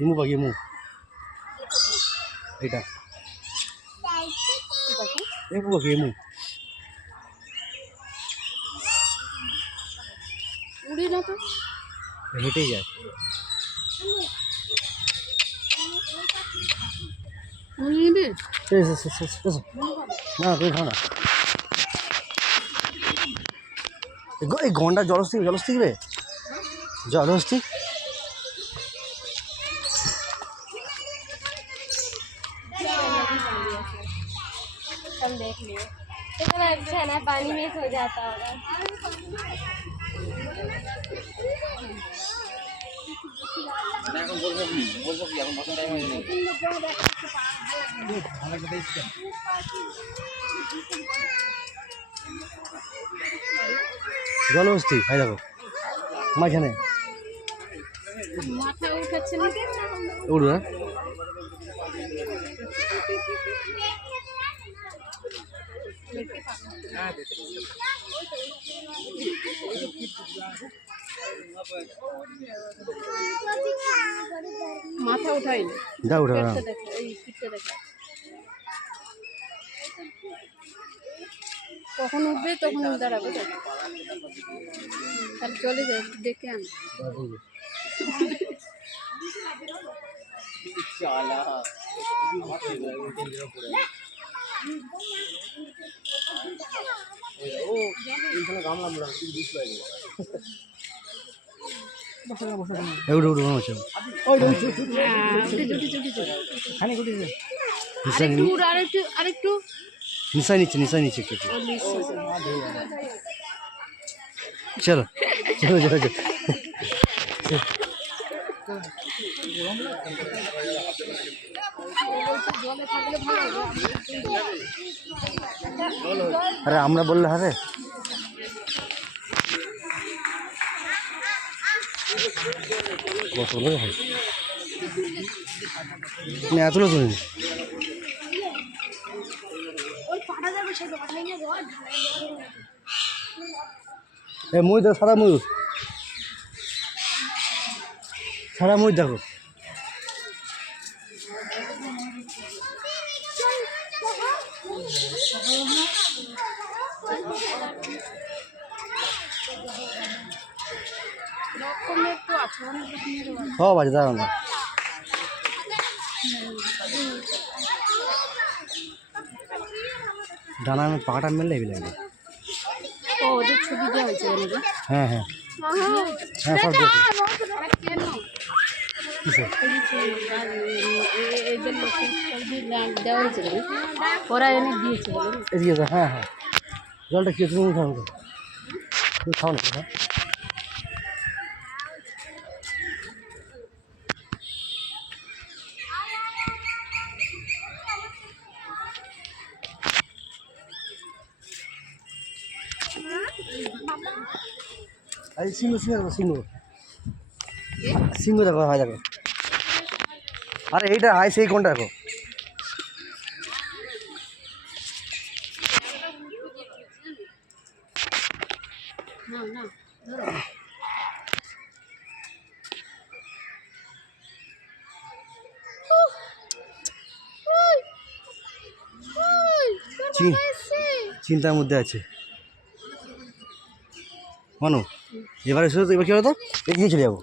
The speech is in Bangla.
ইমু পাখি ইমু এটা এমু পাখি এমু উড়ি না তো হেঁটেই যায় না তুই খাও না এই গন্ডা জলস্থিক রে জলস্থিক हम देख लिए कितना अच्छा है ना पानी में सो जाता होगा জলস্থিক খাই দেখো মাঝখানে মাথা উঠাচ্ছে না উড়ু না মাথা উঠাই যা উঠা কখন উঠবে তখন দাঁড়াবে তাহলে চলে যায় দেখে আন আরেকটু নিশাই নিচ্ছে একটু চলো চলো চলো চলো আরে আমরা বললে হবে এত লোক ময়ূর দেখো সাদা ময়ূর দেখো সব আছে দাঁড়ান ডানা পাটা মেললে হেভি লাগবে ছবি দেওয়া হয়েছে হ্যাঁ হ্যাঁ হ্যাঁ সব দেওয়া হয়েছিল ওরা এনে দিয়েছিল এদিকে হ্যাঁ হ্যাঁ জলটা খেয়ে তুমি খাও তুমি খাও না হ্যাঁ সিংহ দেখো হয় দেখো আরে এইটা হাই সেই কোনটা দেখো চিন্তার মধ্যে আছে মানো এবার এসে তো এবার কি হলো তো এগিয়ে চলে যাবো